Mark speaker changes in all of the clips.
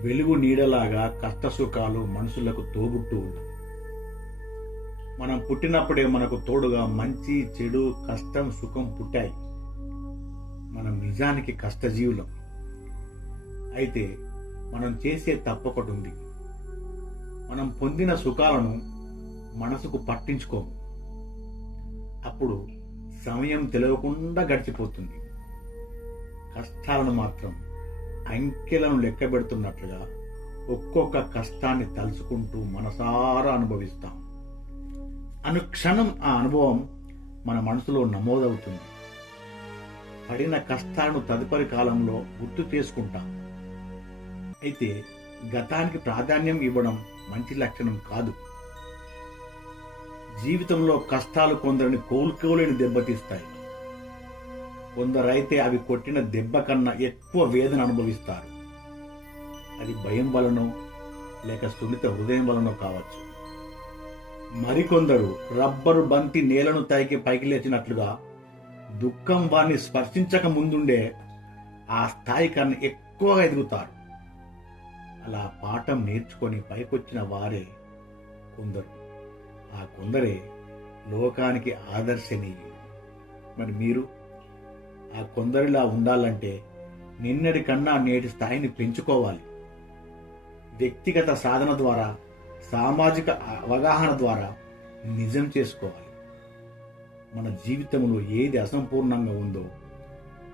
Speaker 1: వెలుగు నీడలాగా కష్ట సుఖాలు మనుషులకు తోబుట్టువులు మనం పుట్టినప్పుడే మనకు తోడుగా మంచి చెడు కష్టం సుఖం పుట్టాయి. మనం నిజానికి కష్టజీవులం. అయితే మనం చేసే తప్పొకటి ఉంది. మనం పొందిన సుఖాలను మనసుకు పట్టించుకోము. అప్పుడు సమయం తెలియకుండా గడిచిపోతుంది. కష్టాలను మాత్రం అంకెలను లెక్క పెడుతున్నట్లుగా ఒక్కొక్క కష్టాన్ని తలుచుకుంటూ మనసారా అనుభవిస్తాం. అనుక్షణం ఆ అనుభవం మన మనసులో నమోదవుతుంది. పడిన కష్టాలను తదుపరి కాలంలో గుర్తు చేసుకుంటాం. అయితే గతానికి ప్రాధాన్యం ఇవ్వడం మంచి లక్షణం కాదు. జీవితంలో కష్టాలు కొందరిని కోలుకోలేని దెబ్బతీస్తాయి. కొందరైతే అవి కొట్టిన దెబ్బ కన్నా ఎక్కువ వేదన అనుభవిస్తారు. అది భయం వలనో లేక సున్నిత హృదయం వలనో కావచ్చు. మరికొందరు రబ్బరు బంతి నేలను తాకి పైకి లేచినట్లుగా దుఃఖం వారిని స్పర్శించక ముందుండే ఆ స్థాయి కన్నా ఎక్కువగా ఎదుగుతారు. అలా పాఠం నేర్చుకొని పైకొచ్చిన వారే కొందరు. ఆ కొందరే లోకానికి ఆదర్శనీయులు. మరి మీరు? ఆ కొందరిలా ఉండాలంటే నిన్నటి కన్నా నేటి స్థాయిని పెంచుకోవాలి. వ్యక్తిగత సాధన ద్వారా సామాజిక అవగాహన ద్వారా నిజం చేసుకోవాలి. మన జీవితంలో ఏది అసంపూర్ణంగా ఉందో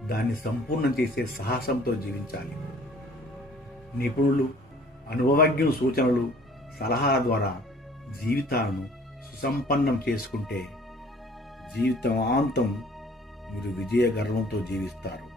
Speaker 1: దాన్ని సంపూర్ణం చేసే సాహసంతో జీవించాలి. నిపుణులు అనుభవజ్ఞుల సూచనలు సలహాల ద్వారా జీవితాలను సుసంపన్నం చేసుకుంటే జీవితాంతం మీరు విజయ గర్వంతో జీవిస్తారు.